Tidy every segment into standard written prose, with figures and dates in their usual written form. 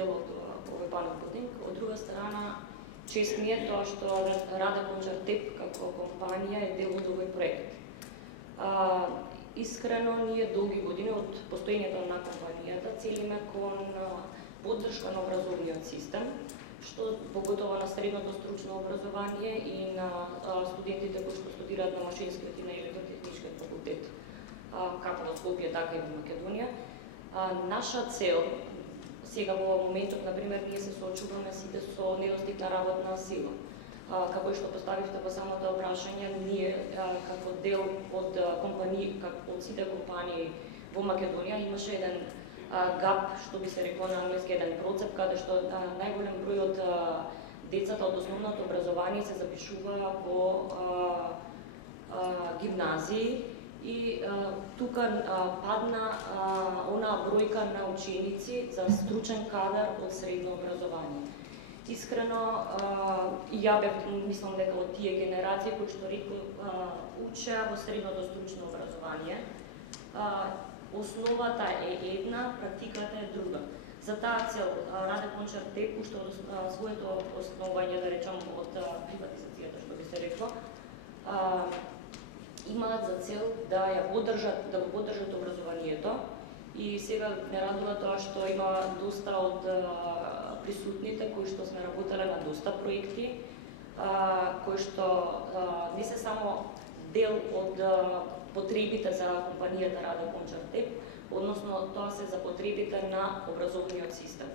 дел од овој банет билдинг. Од друга страна, чест ми е тоа што Рада Кончар ТЕП како компанија е дел од овој проект. Искрено, ние долги години од постоењето на компанијата целиме кон поддршка на образовниот систем, што поготово на средното стручно образование и на студентите кои што студираат на машинскиот и на електротехничкиот факултет, како во Скопје, така и во Македонија. Наша цел, сега во моментот, например, ние се соочуваме сите со недостиг на работна сила. Како што поставивте по самото прашање, ние како дел од компании, од сите компании во Македонија имаше еден гап, што би се рекло на англиски, еден процеп, каде што најголем број од децата од основното образование се запишува во гимназии и тука падна онаа бројка на ученици за стручен кадар од средно образование. Искрено, и ја бев, мислам дека од тие генерации кои што ретко учеа во средното стручно образование, основата е една, практиката е друга. За таа цел Рада Кончар ТЕП, уште од своето основање, да речам, од приватизацијата, што би се рекло, имаат за цел да го поддржат образованието. И сега ме радува тоа што има доста од присутните кои што сме работеле на доста проекти, кои што не се само дел од потребите за компанијата Рада Кончар ТЕП, односно тоа се за потребите на образовниот систем.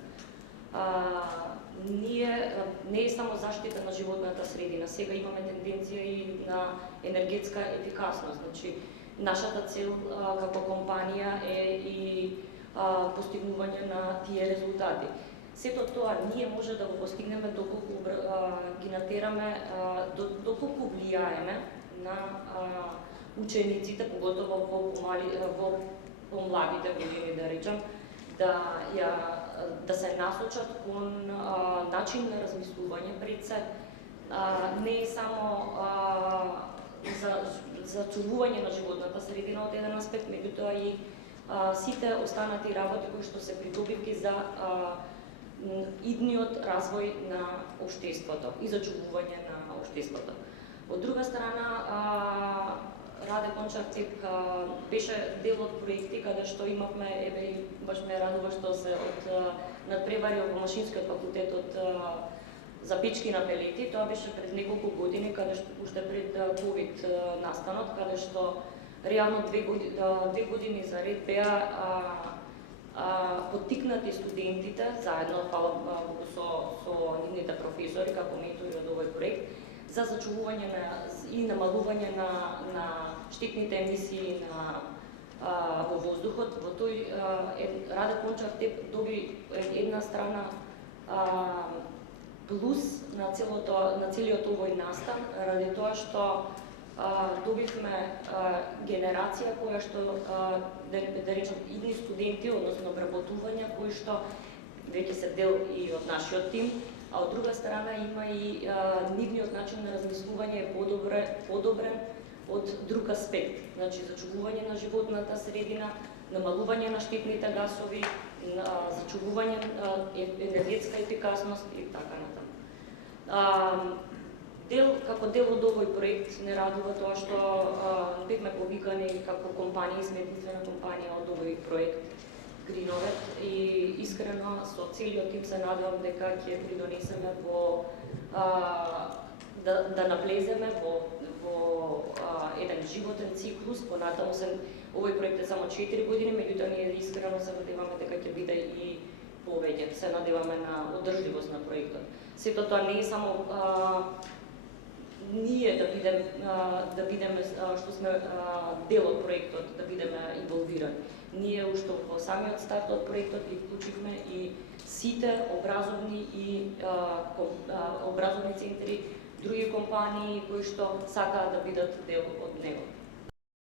Ние не е само заштита на животната средина, сега имаме тенденција и на енергетска ефикасност. Значи, нашата цел како компанија е и постигнување на тие резултати. Сето тоа ние може да го постигнеме доколку ги натераме, доколку влијаеме на учениците, поготово во помладите години, да речам, да се насочат кон начин на размислување пред се. Не е само за чувување на животната средина од еден аспект, меѓутоа и сите останати работи кои што се придобивки за идниот развој на општеството и за чувување на општеството. Од друга страна, Рада Кончар ТЕП беше дел од проекти каде што имавме, баш ме радува што се надпревари во Машинскиот факултет за печки на пелети. Тоа беше пред неколку години, каде што уште пред ковид настанот, каде што реално 2 години за ред беа поттикнати студентите, заедно со нивните професори, како ментори од овој проект, за зачувување и намалување на штетните емисии во воздухот. Во тој Рада Кончар ТЕП доби една страна плюс на целиот овој настан, ради тоа што добивме генерација која што, да речем, идни студенти, односно обработувања, кои што веќе се дел и од нашиот тим, а од друга страна има и нивниот начин на размислување е подобрен од друг аспект. Значи, зачувување на животната средина, намалување на штетните гасови, зачувување енергетска ефикасност и така натаму. Како дел од овој проект не радува тоа што бевме повикани како компанија, сме единствена компанија од овој проект Гриновет и искрено со целиот тим се надевам дека ќе придонесеме да навлеземе во еден животен циклус. Понатаму овој проект е само 4 години, меѓутоа ние искрено се надеваме дека ќе биде и повеќе. Се надеваме на одржливост на проектот. Сето тоа не е само ние да бидеме што сме дел од проектот, да бидеме инволвирани. Ние уште во самиот старт од проектот ги вклучивме и сите образовни центри, други компании кои што сакаат да бидат дел од него.